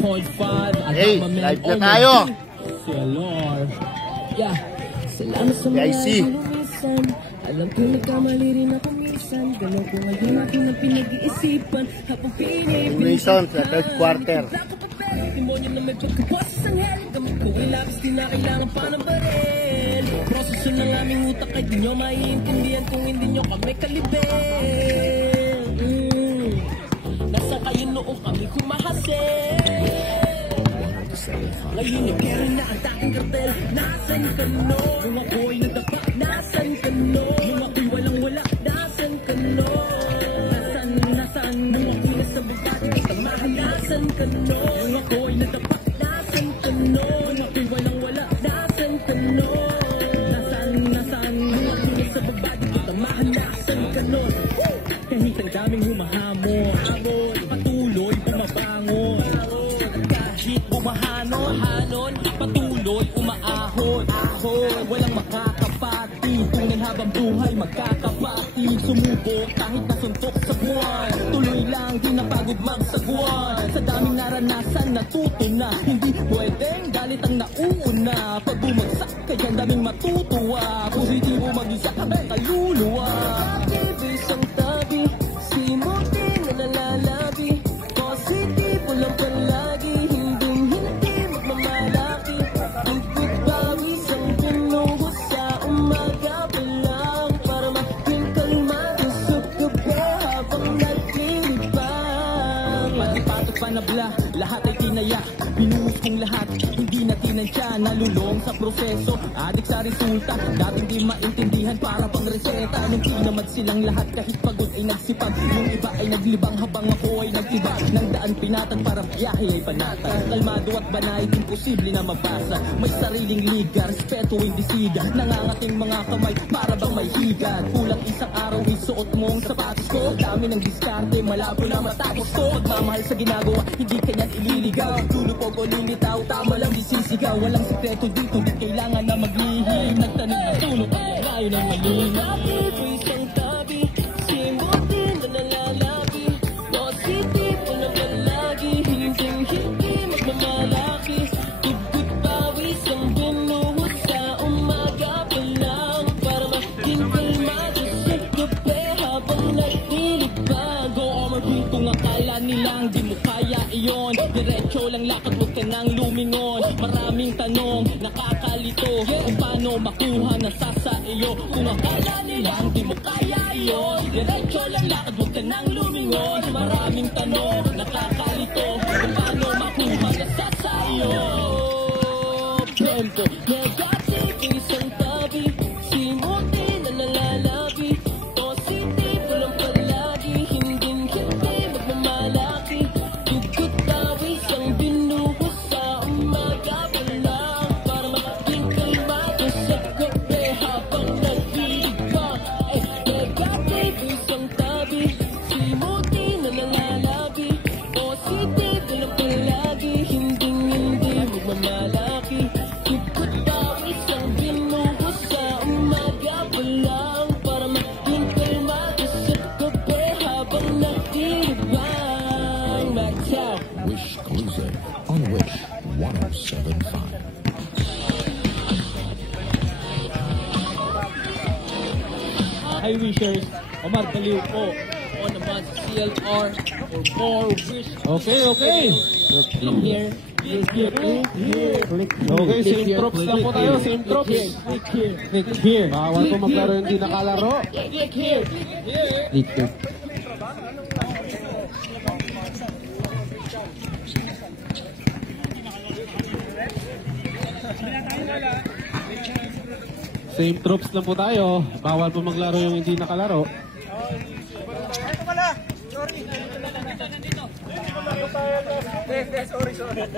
Hey, live na tayo. PIC. Alam ko nagkamali rin ako minsan. Galaw ko ngayon aking ang pinag-iisipan. Habang Mason sa third quarter. Demonyo na may pagkaboses ang hell. Gamit ko ay labis, di na kailangan pa ng baril. Proseso ng aming utak ay di nyo maiintindihan kung hindi nyo kami kalibel. Nasa kayo noong kami kumahasin. Ngayon yung kere na ang dating kartel. Nasaan ka no? Yung ako'y nadapa. Nasaan ka no? Yung ako'y walang-wala. Nasaan ka no? Nasaan? Yung ako'y nasa baba. Tamahan, nasaan ka no? Yung ako'y nadapa. Nasaan ka no? Yung ako'y walang-wala. Nasaan ka no? Nasaan? Yung ako'y nasa baba. Tamahan, nasaan ka no? Kahit ang daming humahamon, patuloy bumabangon. Kahit bumahanon, patuloy umaahon. Walang makakapati, tunay habang buhay magkakapati. Sumubok kahit nasuntok sa buwan, tuloy lang di napagod magsagwan. Sa daming naranasan natuto na, hindi pwedeng galit ang nauuna. Pag bumagsak kaya daming matutuwa, positibo mag-isa ka may kaluluwa. Isang tabi, simuti na nalalabi, positibo lang palagi, hindi magmamalaki. Tugtog pawis ang pinuhos sa umaga pa lang, para maging kalmado sa gabi habang naglilibang. Pati-patok panabla, lahat ay tinaya, binuhos kong lahat, hindi na tinantya. Nalulong sa proseso, adik sa resulta, dating di maintindihan para pang reseta. Nung tinamad silang lahat kahit pagod ay nagsipag, yung iba ay naglibang habang ako ay nagtiba. Nang daan pinatan para biyahe ay panatan, kalmado at banay, imposible na mabasa. May sariling liga, respeto hindi sida, nangangating mga kamay para bang may higat. Kulang isang araw ay suot mong sapatos ko, dami ng diskarte, malabo na matapos ko. Pagmamahal sa ginagawa, hindi kanyan ililigaw, tulupog o lumitaw, tama lang disisigaw. Walang sikreto dito, di kailangan na maglihim, nagtanim na tulog, rayo ng malinaw. Isang tabi, simuti na nalalabi, positibo na palagi, hindi magmamalaki. Tugtog pawis ang binuhos sa umaga pa lang, para maging kalmado sa gabi habang naglilibang. Go overbeat kung akala nilang di mo kaya iyon, diretso lang lakad, huwag ka nang lumingon. Maraming tanong, nakakalito, kung paano makuha na sa iyo. Kung akala nilang di mo kaya iyon, diretso lang lakad, huwag ka nang lumingon. Maraming tanong, nakakalito, kung paano makuha na sa iyo. Tempo, negative, isang tabi, simuti na nalalabi, positibo lang palagi, hindi magmamalaki. Tugtog pawis ang binuhos sa umaga pa lang, para maging kalmado sa gabi habang naglilibang. Negative, isang tabi, simuti na nalalabi, positibo lang palagi, hindi magmamalaki. Tugtog pawis ang binuhos sa umaga pa lang, para maging kalmado sa gabi habang naglilibang. Matyaw. Wish Exclusive on Wish 1075. Hi Wishers, Omar Baliw po. O naman sa CLR or more Wish. Okay. Click here. Click here. Click here. Okay, same drops lang po tayo, same drops. Click here. Click here. Bawal po maglaro yung di nakalaro. Click here. Click here. Same drops lang po tayo. Bawal po maglaro yung hindi nakalaro. Ito pala. Sorry. Sorry.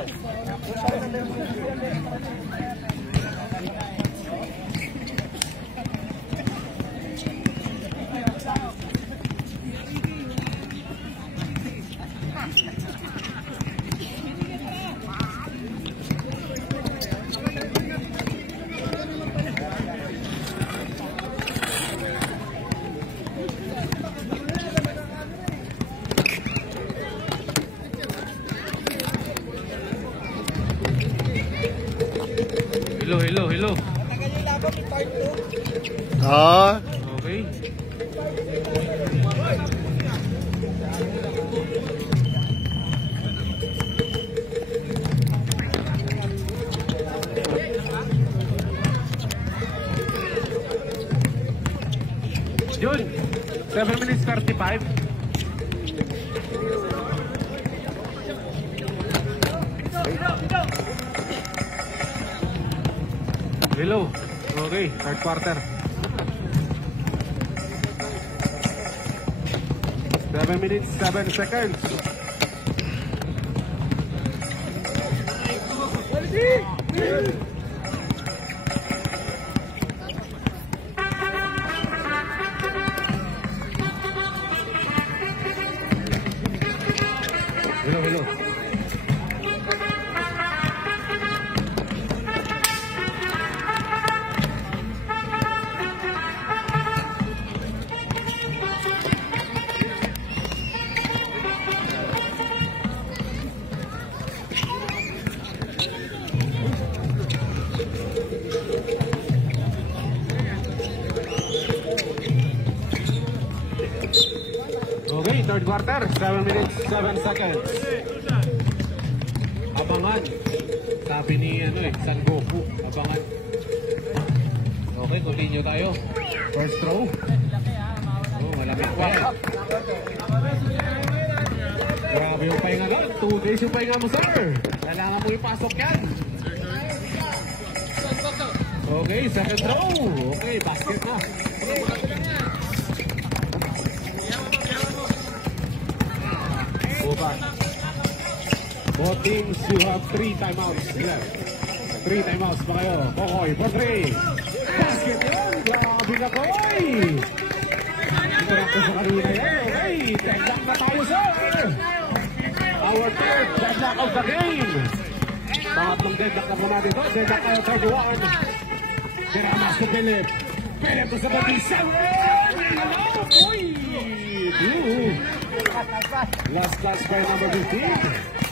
Hello. Oo. Okay. Yun, 7 minutes 35. Hello. Okay, third quarter. 7 minutes, 7 seconds. Hello. Okay, third quarter, 7 minutes, 7 seconds. Abangan. Sabi ni San Goku, abangan. Okay, continue tayo. First throw. Oh, malamig pa. Grabe yung pahinga lang. 2 days yung pahinga mo, sir. Kailangan mo ipasok yan. Okay, second throw. Okay, basket na. Both teams, you have 3 timeouts left. 3 timeouts pa kayo. Kokoy, for 3. Basket yun! Grabe na, Koy! Ito sa kanina yan. Okay, deadlock na tayo, sir! Our third deadlock of the game. Pangatlong deadlock na po natin ito. Deadlock tayo 31. Dinamas to Philip. Philip to sa Batista. Hello, Koy! Last by number 15.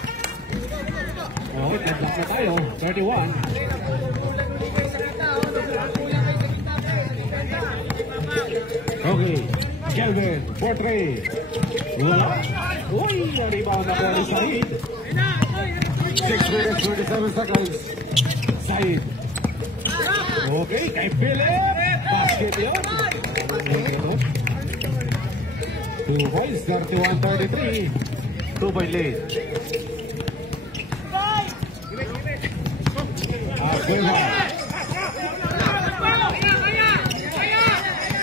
Oh, deadlock na tayo. 31. Okay. Kelvin, 4-3. Wala. Uy, rebound na po ni Said. 6 minutes, 27 seconds. Said. Okay, kay Philip. Basket yun. 2 points, 31-33. 2-point lead.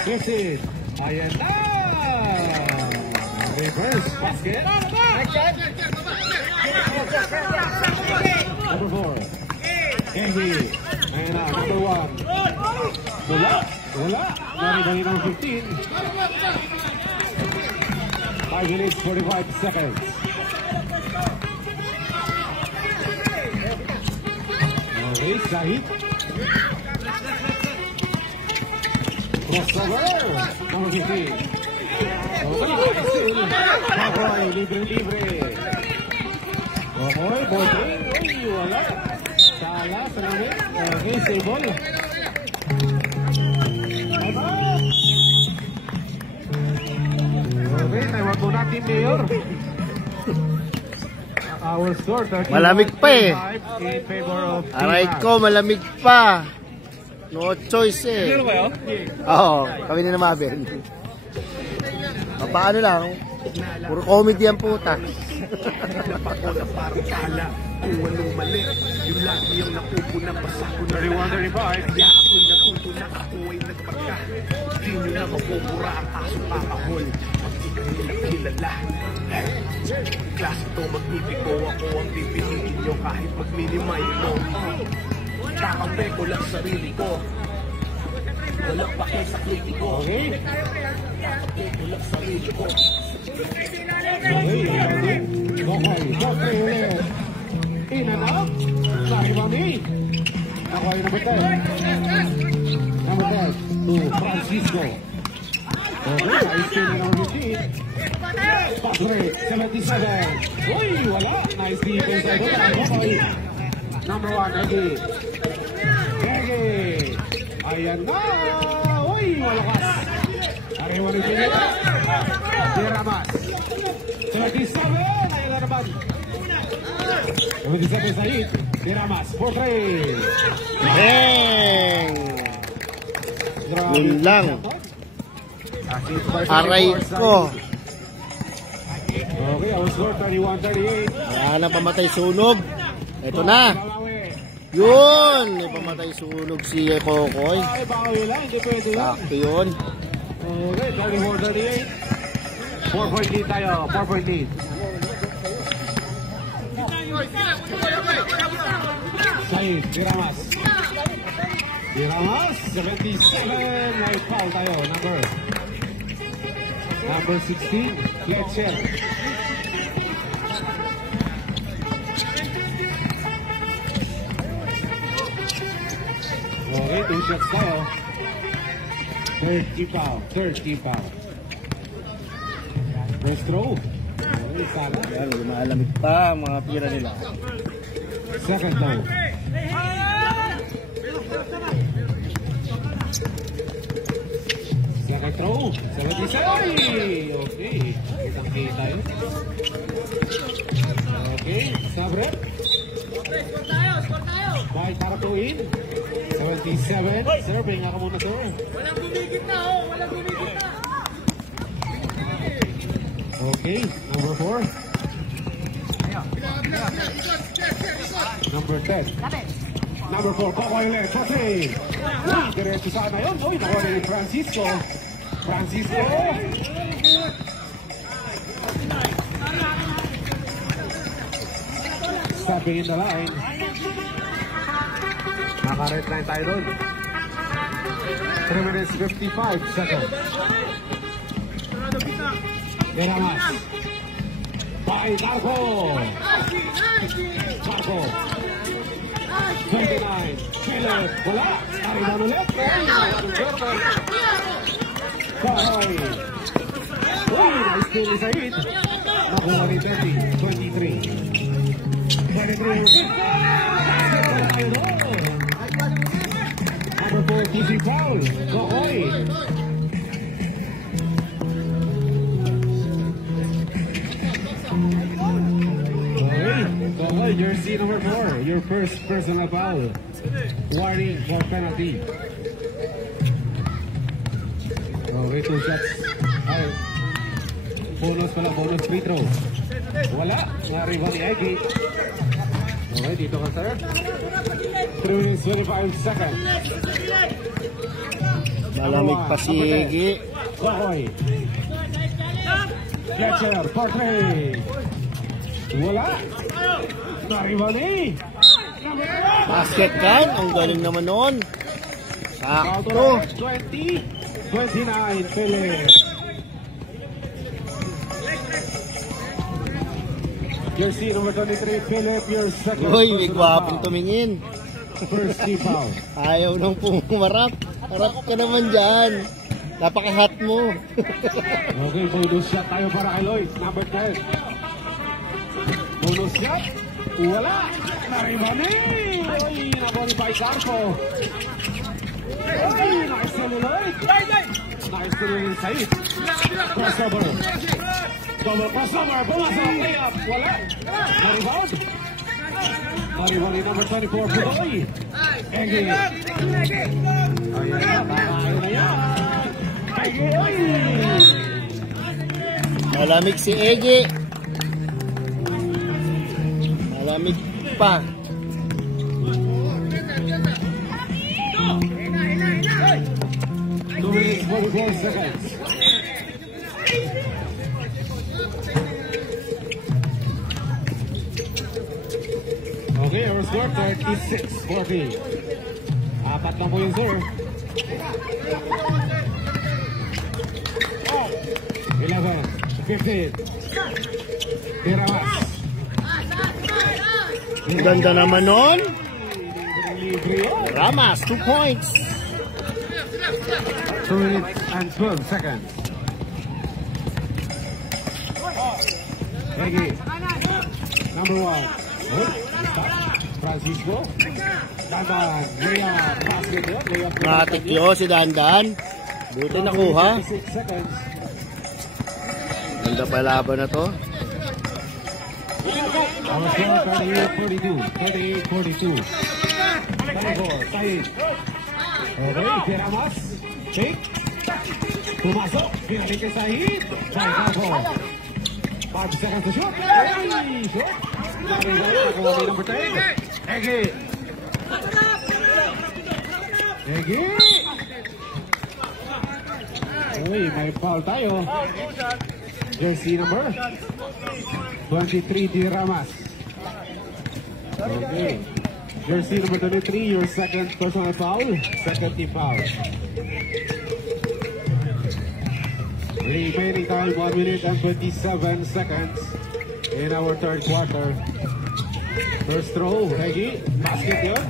Proceed. Ayan na! Reverse basket. Number 4. Kenny. Ayan na, number 1. Wala. Nari number 15. 5 minutes, 45 seconds. Okay, Sahid. Crossover. Number 15. Okay, libre. Okay, bowling. Uy, wala. Sala, salamin. Okay, stable. Okay, time out muna, Team Mayor. Our score, 31. Malamig pa eh. In favor of Aray ko, malamig pa. No choice eh. Oo, kami ni na Mabel. Paano lang? Puro comedy ang puta. Kung anong mali, yung lagi yung napupunang basa ko na 31-35. kaya ako'y natuto na ako ay nagpagka. Di nyo na mapupura ang asong kakahol pag ikay nagkilala. Klase to magpipiko, ako ang pipiliin nyo kahit magminimay mo. Kakampe ko lang sarili ko, walang pake sa kritiko. Kakampe ko lang sarili ko. Okay, ulit. In and out. Sorry, Mami. Ako ay number 10. Number 10 to Francisco. Okay, nice team ng number 15. Pass rate, 77. Uy, wala. Nice defense. Okay, number 1, Eddie. Ayan na! Uy, malakas! Ariwa ni Pili. Diramas. 37. Ayan na naman. 77 Said. Diramas. 4-3. Bang! Yun lang. Aray ko. Okay, our score 31-38. Ayan ang pamatay sunog. Ito na. Yun. May pamatay sunog si Kokoy. Ay, bawi lang. Hindi pwede lang. Sakto yun. Okay, 24-38. 4-point lead tayo. 4-point lead. Said, Diramas. Diramas, 77. May foul tayo. Number 16, Fletcher. Okay, 2 shots tayo. Third key foul. First throw. Okay, sana. Ayan, lumalamig pa ang mga pira nila. Second throw. Second throw. 77. Okay. Kitang-kita yun. Okay. Sabre. Score tayo! May Taratuin. 77. Serving. Ako muna, sir. Walang gumigit na, oh! Walang gumigit na! Okay. Number 4. Number 10. Number 4. Kokoy ulit. Okay. Uy, diretso sana yun. Uy, nakuha ni Francisco. Stepping in the line. Naka-red line tayo doon. 3 minutes 55 seconds. Diramas. By Darko. 29. Philip. Wala. Ariman ulit. Kokoy. Uy, nice kill ni Said. Nakuha ni 23. 23. Number 4, TC foul. Kokoy. Kokoy, jersey number 4. Your first personal foul. Warning for penalty. Okay, 2 shots. Ay, bonus pala, bonus free throw. Wala, nariba ni Egi. Okay, dito ka, sir. 3 minutes 25 seconds. Malamig pa si Egi. Kokoy. Fletcher, 4-3. Wala. Nariba ni. Basket kan. Ang galing naman noon. Sakto. 20, 29, Philip. Jersey number 23, Philip, your second. Uy, may personal gwapong foul. tumingin. First key foul. Ayaw nang pumarap. Harap ka naman dyan. Napaka-hot mo. Okay, bonus shot tayo para kay Lloyd, number 10. Bonus shot. Wala. Naribani. Uy, nakuha ni Darko. Uy, nakasalo Lloyd. Nakasalo ni Said. Crossover. Double crossover. Bumasa ang layup. Wala. Naribani. Naribani number 24. Pudoy. Egi. Ayan na yan. Egi. Uy. Malamig si Egi. Malamig pa. Two minutes, 44 seconds. Okay, our score 36-40. Apat na po yun, sir. 11, 15. Diramas. Ang ganda naman nun. Libre yun. Ramas, 2 points. 2 minutes and 12 seconds. Egi. Number 1. Francisco. Dandan, layup, basket yun. Layup. Matikyo si Dandan. Buti nakuha. 26 seconds. Ganda pa laban na to. Our score 38-42. 38-42. Sahid. Okay, Piramas. Take. Pumasok. Pinalik kay Sahid. Sahid ako. 5 seconds to shoot. Ay, shoot. Nakuha may number 10. Egi. Egi. Uy, may foul tayo. Jersey number 23, Diramas. Okay. Jersey number 23, your second personal foul. Second team foul. Remaining time 1 minute and 27 seconds in our third quarter. First throw, Reggie. Basket yun.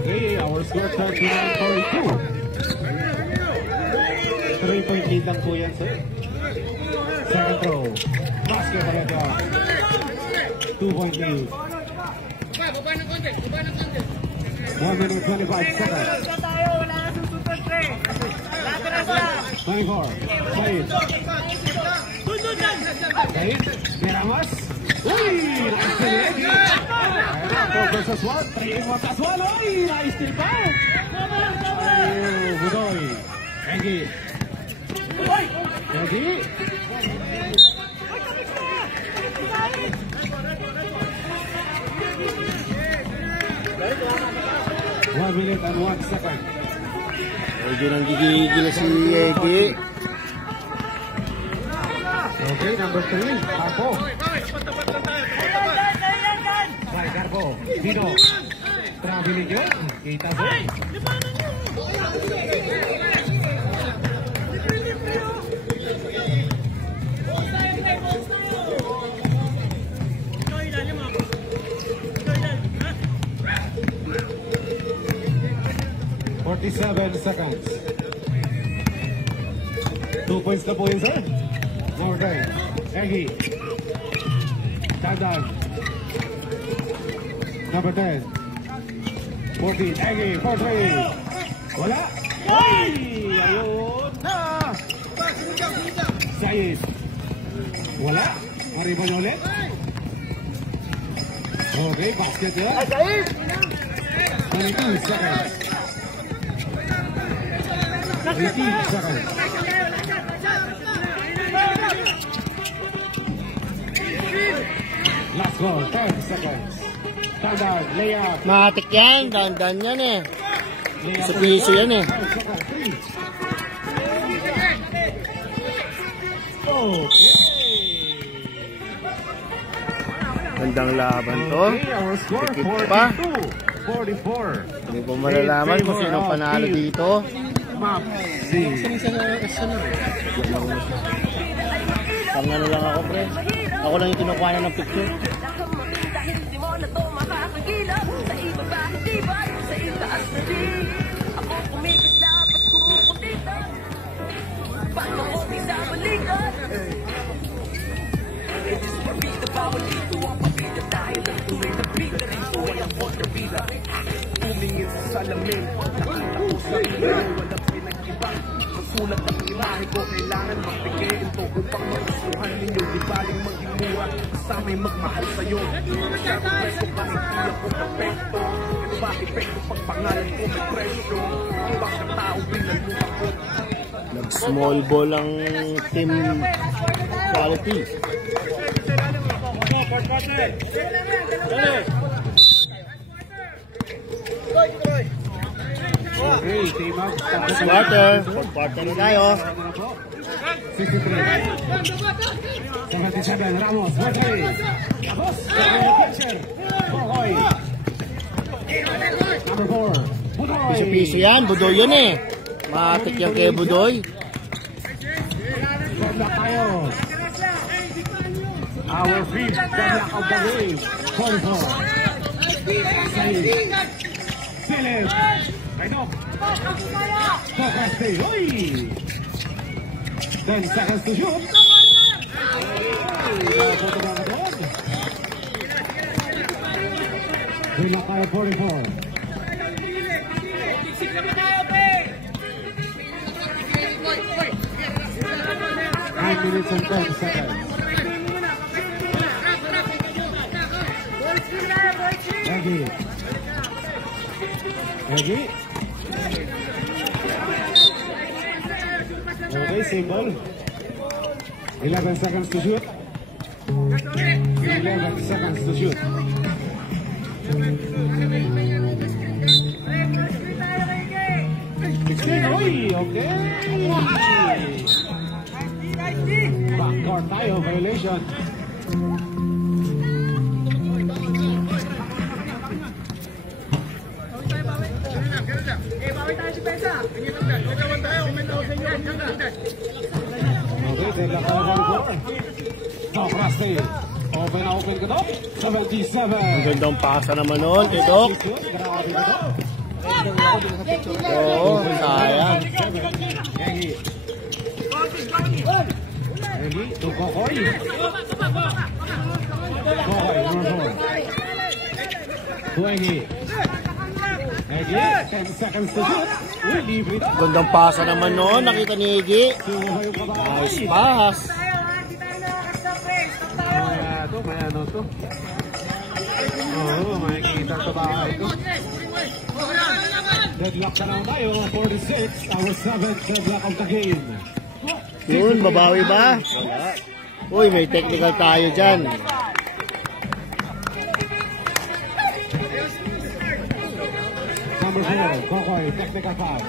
Okay, our score 39-42. 3-point lead lang po yan, sir. Second throw. Basket talaga. 2-point lead. 1 minute 25 seconds. 24. Said. Said. Piramas. Uy! Nice to Reggie. 4 versus 1. 3 versus 1. Uy! Nice to foul. Budoy. Reggie. Reggie. 1 minute and 1 second. Medyo nang gigigil si Egi. Okay, number 3, Carpo. Right, Carpo. Dino. Traveling yun. Kita mo. Seven seconds. 2 points na po yun, sir. Number 10. Egi. Dandan. Number 10. 14. Egi. 4-3. Wala. Ay! Ayun na! Said. Wala. Mariban ulit. Okay, basket yun. 22 seconds. 18 seconds. Last goal, 10 seconds. Dandan, layup. Matik yan. Dandan yan eh. Layup. Sa piso yan eh. 5 seconds, 3. Okay. Gandang laban to. Okay, our score, Tikip pa. 42-44. Hindi ko malalaman kung sino panalo dito. Mapsi. Pang ano lang ako, pre. Ako lang yung kinukuha na ng picture. Tumingin sa salamin, nakita ko sa iyo, walang pinag-iba. Masulat ang imahe ko, kailangan magbigay ito upang magustuhan ninyo. Di baling maging mura, kasama'y magmahal sa'yo. Nagkaroon ko pa rin kaya ko perfecto. Ano ba epekto pag pangalan ko may presyo? Ang baka tao pinaluha ko. Nag-small ball ang team quality. Okay, team up. Quarter. Fourth quarter na tayo. 63. 77, Ramos, Budoy. Tapos, catcher. Budoy. Number 4, Budoy. Piso-piso yan. Budoy yun eh. Matik yan kay Budoy. Ganda tayo. Our fifth block of the game. 44. Philip. Kainok. Tokaste. Uy! 10 seconds to shoot. Puto ba na doon? Bilang tayo 44. Tiksik naman tayo, pe! 9 minutes and 10 seconds. Egi. Egi. Okay, same ball. 11 seconds to shoot. 11 seconds to shoot. Oy, okay. Backcourt tayo, violation. Okay, then the floor. Doc Rusty. Open na open ka, Doc. 77. Ang gandang pasa naman nun, kay Doc. Grabe ka, Doc. Oo, sayang. Egi. Egi, to Kokoy. Kokoy, number 4. To Egi. Egi, 10 seconds to shoot. Uy, libre na. Gandang pasa naman nun, nakita ni Iggy. Nice pass. May ano to? Oo, makikita sa bahay ko. Deadlock na lang tayo, 46, our 7th deadlock of the game. Yun, babawi ba? Wala. Uy, may technical tayo dyan. Number 4, Kokoy, technical foul.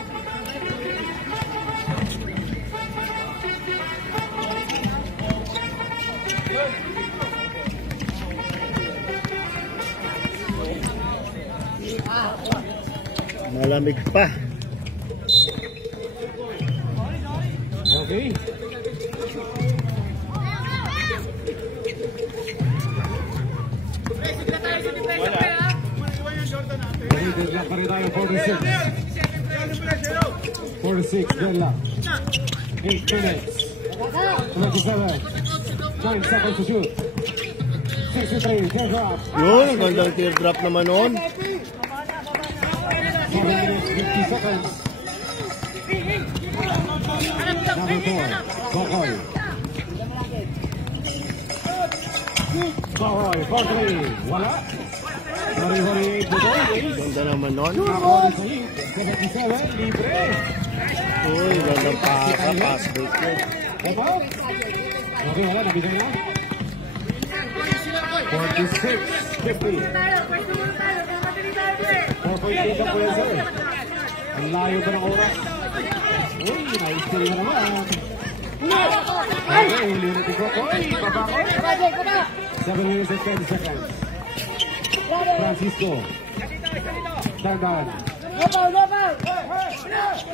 Malamig pa. Okay. Deadlock pa rin tayo, 46. 46, deadlock. 8 minutes. 27. 9 seconds to shoot. 63, teardrop. Yun, ang gandang teardrop naman nun. 7 minutes, 50 seconds. Number 4, Kokoy. Kokoy, 4-3. Wala. 40-48 Budoy. Ganda naman nun. Kokoy sa hit. 77, libre. Uy, gandang pasa, pass break yun. Opo. Okay, wala. Nabigay na. 46, 50. 4.8 ang kuya, sir. Ang layo ba ng oras? Uy, na-steal na naman. Okay, huli na tigro ko. Uy, babako. 7 minutes and 10 seconds. Francisco. Dandan.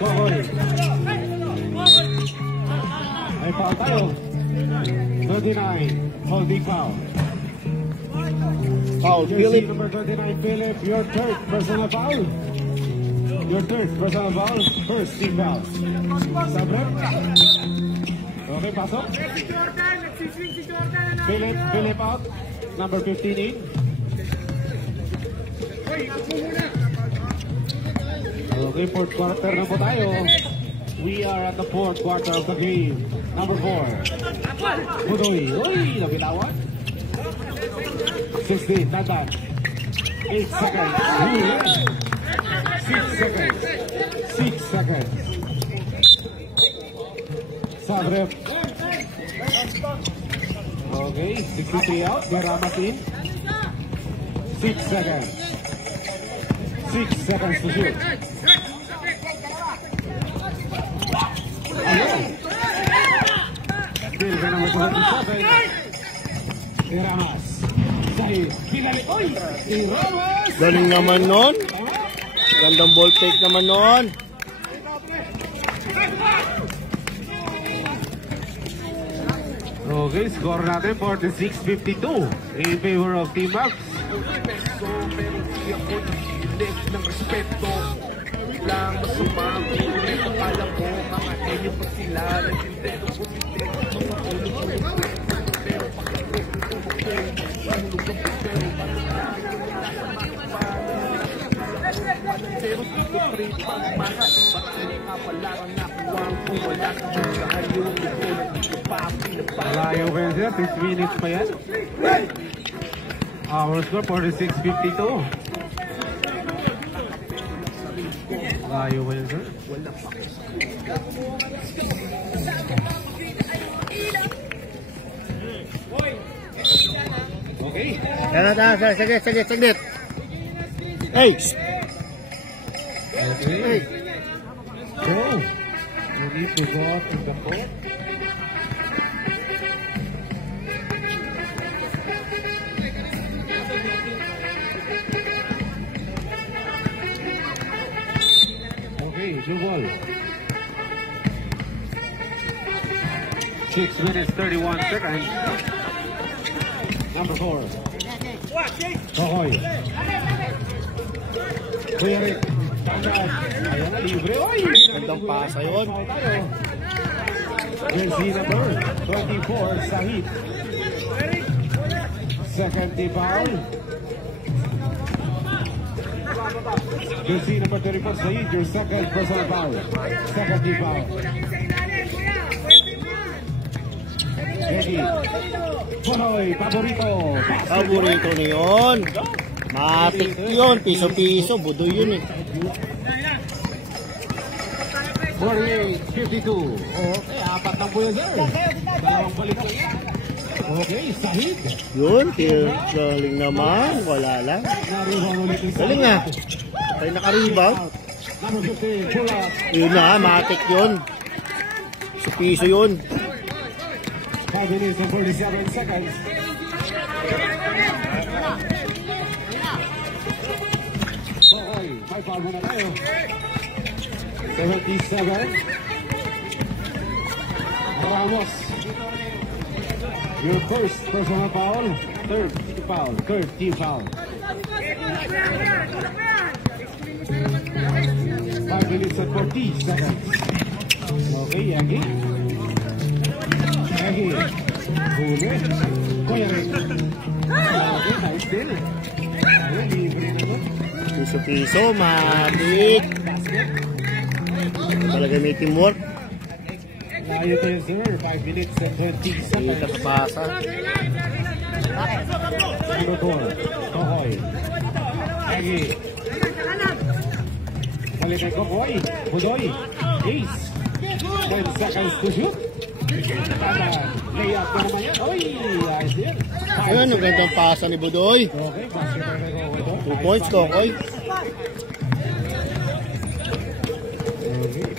Kokoy. May foul tayo. 39, holding foul. Foul, Jersey Philip. number 39, Philip, your third personal foul. Your third personal foul, first team foul. Sabre. Okay, pasok. Philip out. Number 15 in. Okay, fourth quarter na po tayo. We are at the fourth quarter of the game. Number 4. Budoy. Uy, nabitawan. 16, Dandan. 8 seconds. 6 seconds. 6 seconds. Sabrep. Okay, 63 out. Garamas in. 6 seconds. 6 seconds to shoot. Still ka number 27. Garamas. Dahil pinalik. Oy! Garamas! Galing naman nun. Gandang ball take naman nun. Okay, score natin 46-52 in favor of Team Bucks. Ng respeto lang masama ang ulit. Akala mo mga enyo pa sila nagintendo po si mga ulo ko pero pakito ang lugar pero Pero dito pre pagmahal. Marami nga pala ang nakuha ang wala sa mga hayong ito. Nandito pa ang pinapala. Malayo pa yan sir, 6 minutes pa yan. Our score 46-52. Malayo pa yan sir. Okay. Saglit. Hey! Okay. Go. You need to go out in the court. Okay, new ball. 6 minutes 31 seconds. Number 4. Kokoy. Kuya Rick. Ayan na, libre. Oy! Gandang pasa yun. Jersey number 24, Sahid. Second team foul. Jersey number 34, Sahid, your second personal foul. Second team foul. Eddie. Boy, paborito. Paborito na yun. Matik yun. Piso-piso. Budoy yun eh. 48-52. Okay, apat ng buyo sir. Dalawang balik lang yan. Okay, Sahid. Yun. Galing naman. Wala lang. Naribang ulit yung Galing nga. Tayo nakaribang. Number 15, pull up. Yun na. Matik yun. Piso yun. 5 minutes and 47 seconds. Okay, may foul muna tayo. 77. Ramos. Your first personal foul. Third team foul. 5 minutes and 40 seconds. Okay, Yagi. Yagi. Huli. Kuya Rick. Okay, nice din. Ayan, libre na to. Piso-piso. Matik. Talaga may teamwork. Layo tayo sir. 5 minutes and 20 Dito seconds. sa pasa. Number 4. Kokoy. Yagi. Balik kay Kokoy. Budoy. Ace. 10 seconds to shoot. Layup na naman yan. Oy! Ayos din. Ayun, ang gandang pasa ni Budoy. Okay, basketball na Kokoy. 2 points, Kokoy.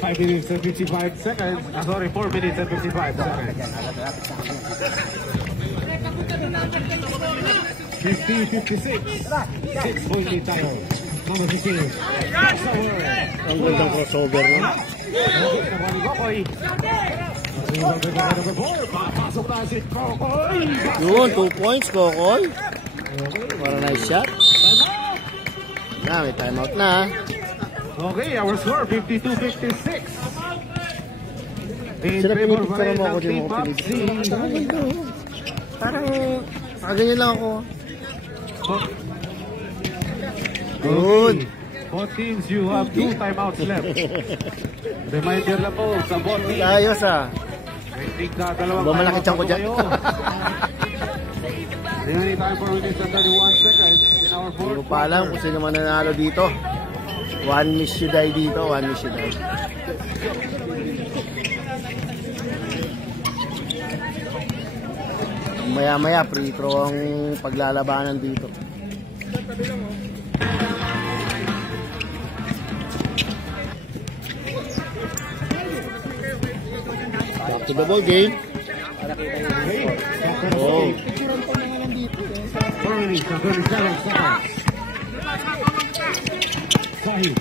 5 minutes and 55 seconds. Sorry, 4 minutes and 55 seconds. 50-56. 6-point lead tayo. Number 15. Crossover. Ang gandang crossover no? Okay, nakuha ni Kokoy. Number 4. Papasok na si Kokoy. Yun, 2 points, Kokoy. Para nice shot. Na, may timeout na. Okay, our score 52-56. In Sila favor pinipit pa ka rin mo ng ako din Team mo Popsi. Parang, ganyan lang ako. Good. Both teams, you have 2 timeouts left. Reminder lang po sa both teams. Ayos ah. I think na dalawang Ba malaki timeout tiyan ko na dyan. kayo. Remaining time for minutes and 31 seconds in our Hindi fourth mo pa alam kung sino man nanalo dito. One miss you die dito, one miss you die. Maya-maya, free throw ang paglalabanan dito. Back to the ball game. Oh. 4 minutes and 37 seconds. Sahid.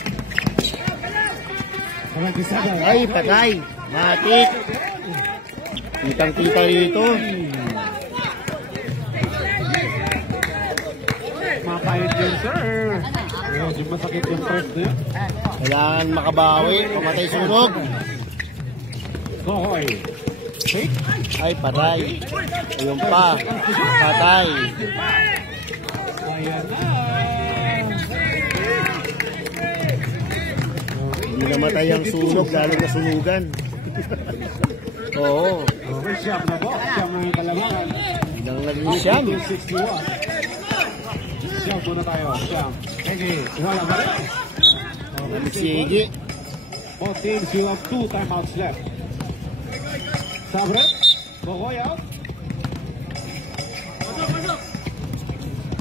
77. Ay, patay. Matik. Kitang-kita rito. Mapahit yun, sir. Medyo masakit yung press na yun. Kailangan makabawi. Pamatay sunog. Kokoy. Fake. Ay, patay. Ayun pa. Patay. Ayan na. Hindi namatay ang sunog, lalo na sunugan. Oo. Okay, siyam na po. Siyam na yung kalamangan. Nang naging siyam. 61. Siyam muna tayo. Siyam. Okay, wala ba rin? Sige. Both teams, you have 2 timeouts left. Sabret, Bokoy out.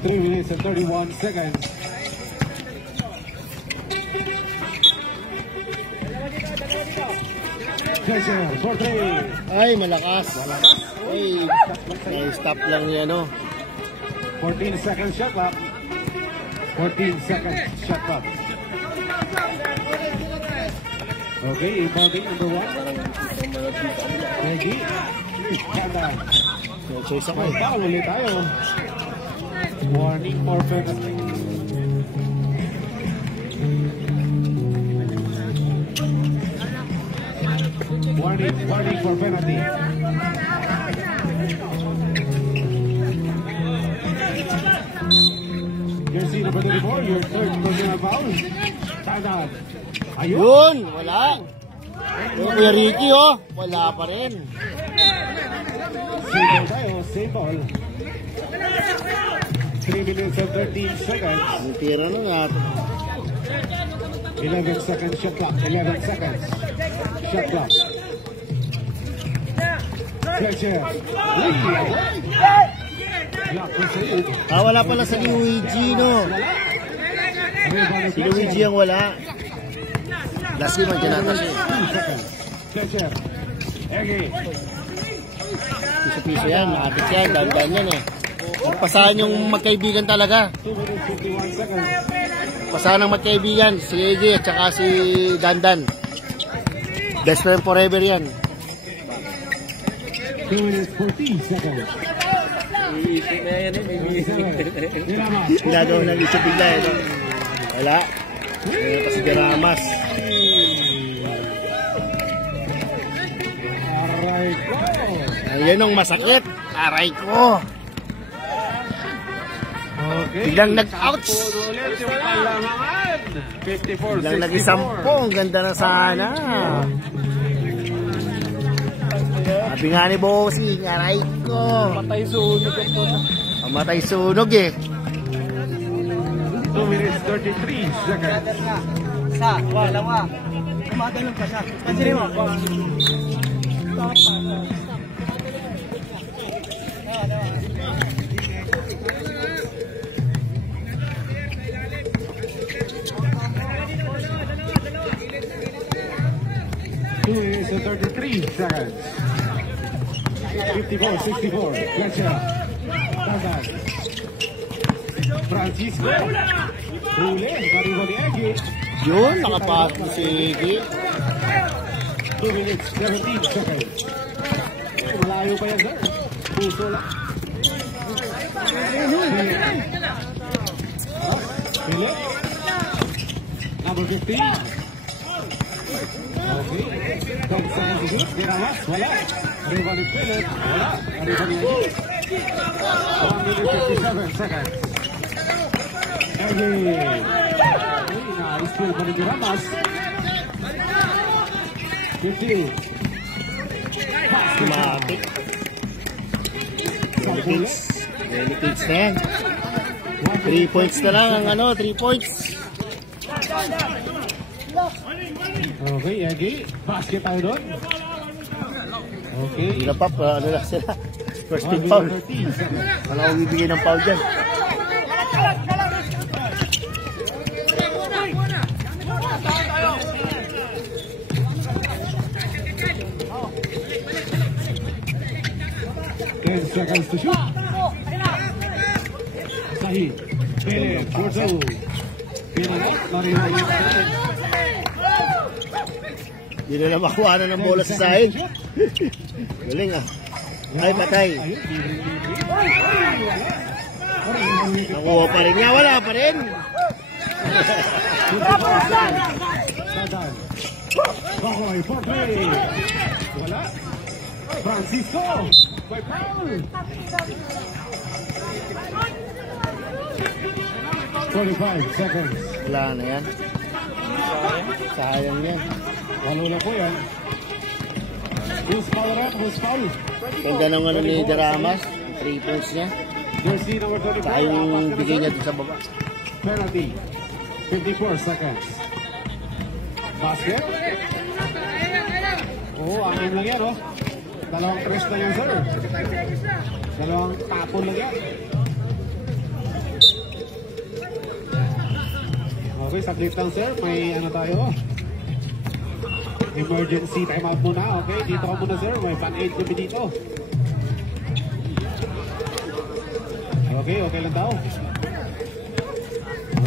3 minutes and 31 seconds. Pleasure for 3. Ay, malakas. Ay, stop lang niya, no? 14 seconds shot clock. 14 seconds shot clock. Okay, inbounding number 1. Reggie. Ganda. No choice ako eh. Foul ulit tayo. Warning for penalty. Warning for penalty. Jersey number 34, your third personal foul. Time out. Ayun. Yun, wala. Yung Kuya Ricky, oh. Wala pa rin. Same ball tayo, same ball. 3 minutes and 13 seconds. Ang tira na nga. 11 seconds shot clock. 11 seconds. Shot clock. Fletcher. Block received. Wala pala sa Luigi, no? Si Luigi ang wala. Last game ang janata siya. Fletcher. Egi. Piso-piso yan, nakapit yan, dandan yan eh. Pasahan yung magkaibigan talaga. 2 minutes 51 seconds. Pasahan ng magkaibigan, si Ege at saka si Dandan. Best friend forever yan. 2 minutes 40 seconds. Ginagawa ng isip bigla eh. No? Wala. Wala pa si Garamas. Aray ko. Ayan ang masakit. Aray ko. Okay. Biglang nag-outs. Ulit yung kalamangan. 54-64. Biglang nag-isampo. Ang ganda na sana. Sabi nga ni Bossing, aray ko. Patay sunog ang puta. Pamatay sunog eh. 2 minutes 33 seconds. Sa, dalawa. Kumagalong pa siya. Pansinin mo. Minutes and 33 seconds. 54-64. Fletcher. Tangan. Francisco. Huli. Baribo ni Egi. Yun, nakapasok si Ege. 2 minutes 17 seconds. Malayo pa yan, sir. Puso lang. Philip. Number 15. Okay. 10 seconds to shoot. Diramas. Wala. Arriba ni Philip. Wala. Arriba ni Egi. 1 minute 57 seconds. Egi. Nice play pa ni Diramas. 50. Matik. Benefits na yan. 3 points na lang ang ano, 3 points. Okay, Egi. Basket tayo doon. Okay. Hindi na pap, ano lang sila. First team foul. Ano ako bibigay ng foul dyan? Seconds to shoot. Sahi. Pele. Porto. Pele. Larihan yung Pele. Hindi na makuha na ng bola sa sahig. Galing ah. Ay, patay. Nakuha pa rin. Wala pa rin. Bahoy for three. Wala. Francisco. By foul. 25 seconds. Wala na yan. Sayang yan. Lalo na po yan. Who's foul rin? Who's foul? Ganda ng ano ni Daramas. 3 points niya. Jersey number 24. Saka yung bigay niya dun sa baba. Penalty. 54 seconds. Basket. Amin lang yan, oh. Dalawang tres na yan, sir. Dalawang tapon lang yan. Okay, saglit lang, sir. May ano tayo, oh. Emergency timeout muna, okay? Dito ka muna, sir. May pan-aid kami dito. Okay, okay lang daw.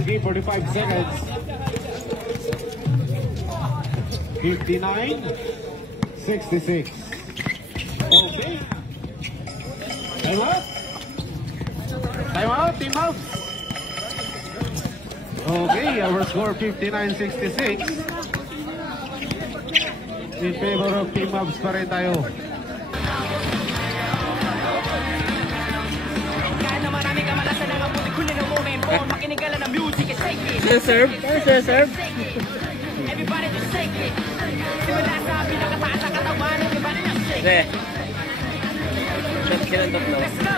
Okay, 45 seconds. 59-66. Okay. Time out. Time out, team out. Okay, our score 59-66. In favor of Team Ups pa rin tayo. Serve? Serve? Everybody just shake it. Simula sa pinakataas ang katawan, everybody just shake it. Let's go!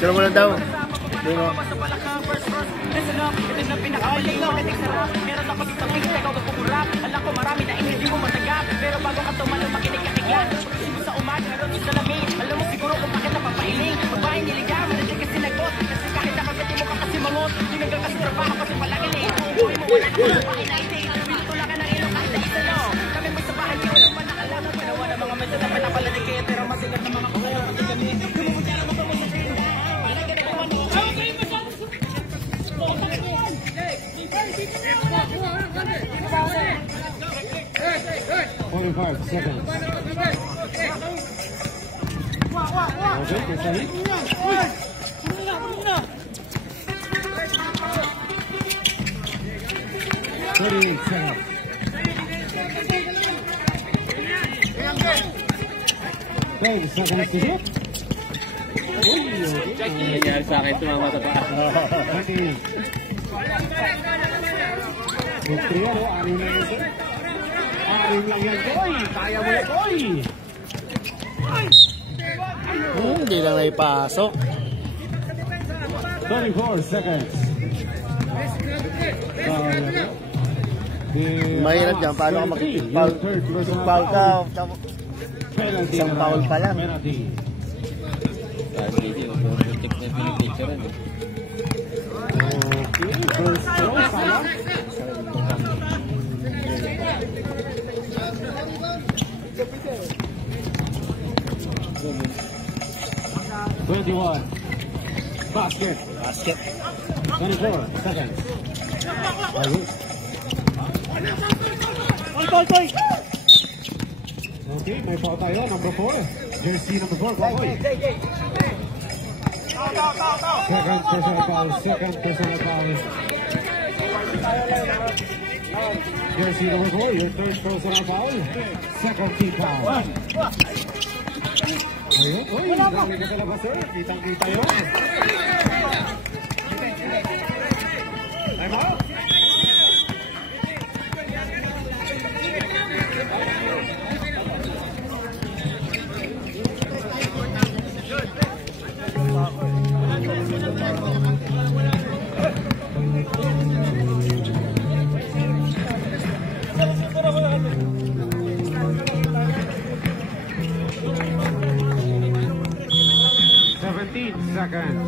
Sino mo lang daw? Basta pala ka, first. Listen up, ito na pinakamaling mo. Kating sarap, meron ako sa tawing, ikaw ka pumurap. Alam ko marami na hindi mo matagap. Pero bago ka tumalong, makinig ka kigyan. Pag-isip mo sa umaga, meron sa salamin. Alam mo siguro kung bakit napapailing. Babae niligaw, hindi kasi nagot. Kasi kahit nakagati mo ka kasi mangot. Tinagal kasi trabaho kasi palagaling. Buhay mo wala ka mga bahay na hindi. Pinutula ka ng ilong kahit na isa lang. Kami mo sa bahay, hindi mo pa nakalaman. Panawa ng mga medyo na pinapaladigit. Pero masigat ng mga kumayo. Lumumutya naman ko mo sa tindahan. Palagay na naman. 45 seconds. Okay, kasi hit. 38 seconds. 10 seconds to hit. Nangyari sa akin, tumama sa paa. 28. Victory yan, oh. Anim lang yan, sir. Anim lang yan, Koy. Kaya mo yan, Koy. Hindi lang naipasok. 24 seconds. Mahirap dyan. Paano ka mag-foul? Kung foul ka, isang foul pa lang. Penalty. Okay, first throw, salah. Basket. 24 seconds. Okay, may foul tayo. Number 4. Jersey number 4. Baboy. Second personal foul. Jersey number 4. Your third personal foul. Second team foul. Ayun. Uy, dami ka talaga, sir. Kitang-kita yun. Time out. Seconds.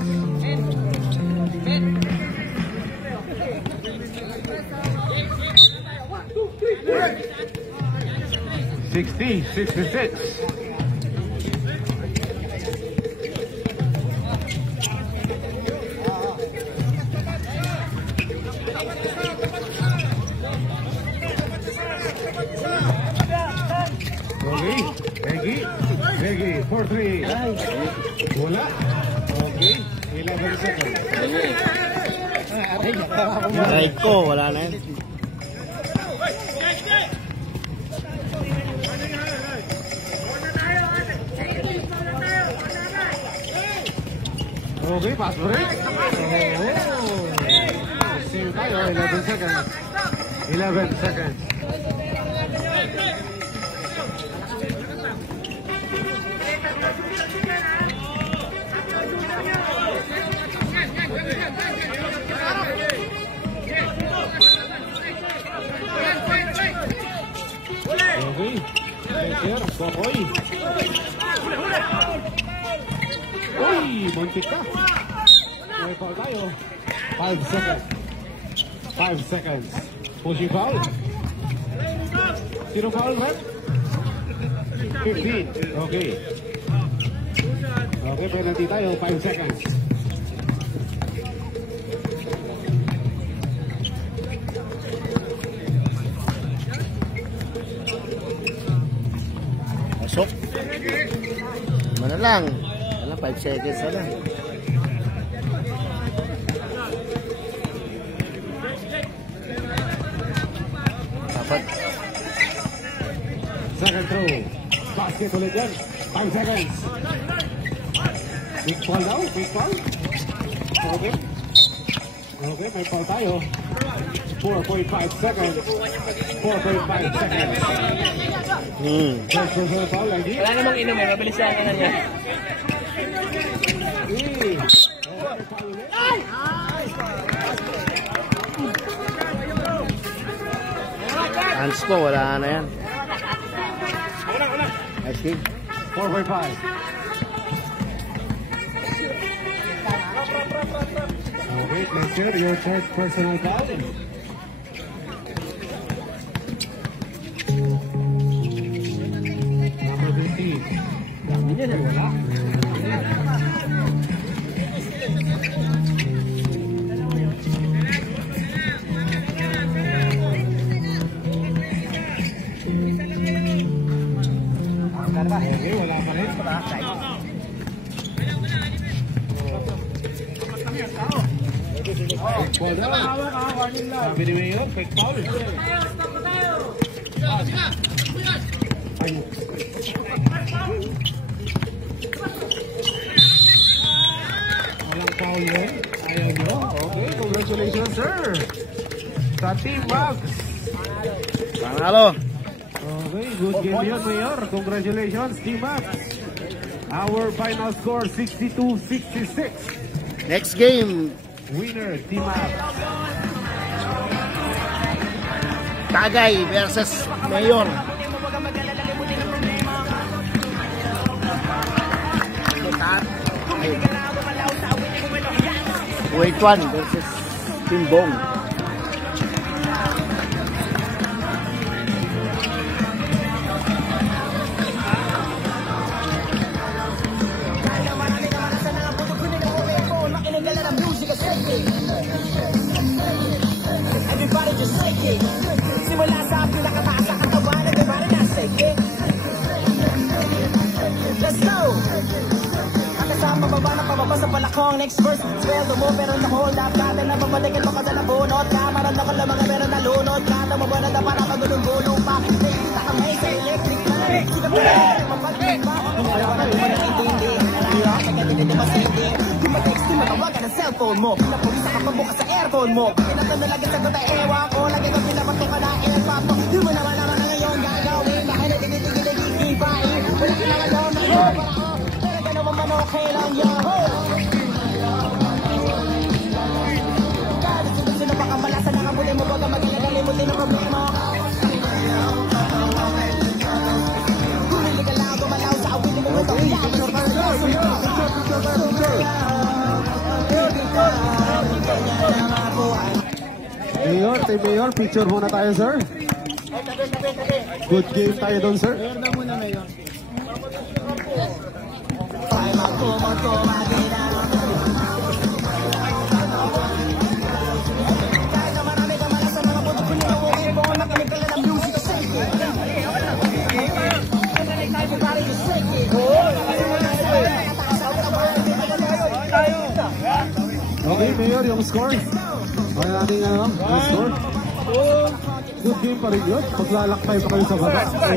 66. Reggie, 4-3. Wala. Okay, 11 seconds. Right ko, wala na yan. Okay, pass break. Same tayo, 11 seconds. 11 11 seconds. Okay. Laser, Kokoy. Uy, muntik ka. May foul tayo. 5 seconds. 5 seconds. Pushing foul. Sino foul, man? 15. Okay. Okay, penalty tayo. 5 seconds. Pasok. Mana lang. Wala, 5 seconds na lang. Dapat. Second throw. Basket ulit yan. 5 seconds. Big foul daw. Big foul. Okay. Okay, may foul tayo. 4.5 seconds. 4.5 seconds. First personal foul lagi. Wala namang inom eh, mabilis lang ka na niya. Hands po, wala na yan. I think. 4.5. Okay, Laser, your third personal foul. Number 15. Dami niya na wala. Okay, wala pa rin. Ball down. Sabi ni Mayor, fake foul. Walang foul yun. Ayaw nyo. Okay, congratulations, sir. Sa Team Max. Panalo. Okay, good game yun, Mayor. Congratulations, Team Max. Our final score, 62-66. Next game. Winner, Team Max. Tagay versus Mayor. Wait one versus Timbong. Everybody just shake it. Simula sa pinakataas sa katawan, everybody na shake it. Let's go! Nakasama baba na pababa sa balakong. Next verse, sweldo mo pero na-hold up ka. Na babalikin mo kada nabunot ka. Maranda ka lang mga pero nalunod ka. Namabana na para magulong-gulong pa. Nakita ka may sa electric na. Sila pa rin, mapagpig pa. Wala ka na intindi. Nalala ka ka din masindi. Kung mag-text mo, matawagan ang cellphone mo. Pinapulisa ka pa bukas sa airphone mo. Pinatan na lagi sa gata ewa ko. Lagi ka pinapato ka na airpop mo. Di mo naman naman ngayon gagawin. Dahil nagtitigil-nagtigipain. Wala ka naman daw na yun. Talaga naman man okay lang yan. Kahit sino pa kamalasan na kabutin mo. Baga mag-ilagalimutin ang problema. Humili ka lang, gumalaw sa awili mo. Mayor, Team Mayor, picture muna tayo, sir. Good game tayo doon, sir. Mayor na muna, Mayor. Okay, Mayor, yung score. Okay natin yung score. Good game pa rin yun. Paglalakbay pa kayo sa baba. Okay.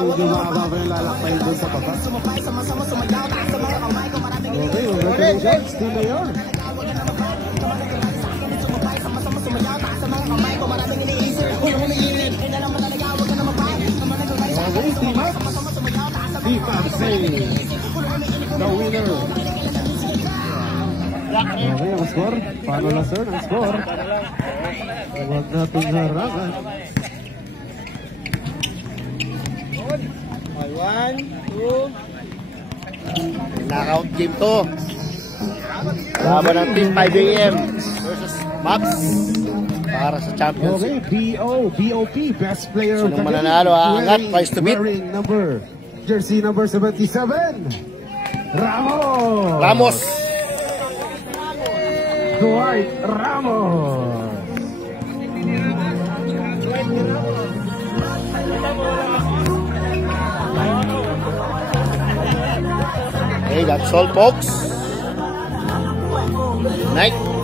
Medyo makaba pa yung lalakbay doon sa baba. Okay, congratulations, Team Mayor. Jose, the winner. Okay, ang score. Paano na sir ang score? Huwag natin harangan. 1, 2. Knockout game to. Laban ng Team 5 AM versus Maps para sa championship. Okay, BOP, best player of the Sinong mananalo, aangat, price to beat. Wearing jersey number 77, Ramos. Dwight Ramos. Okay, that's all folks. Night.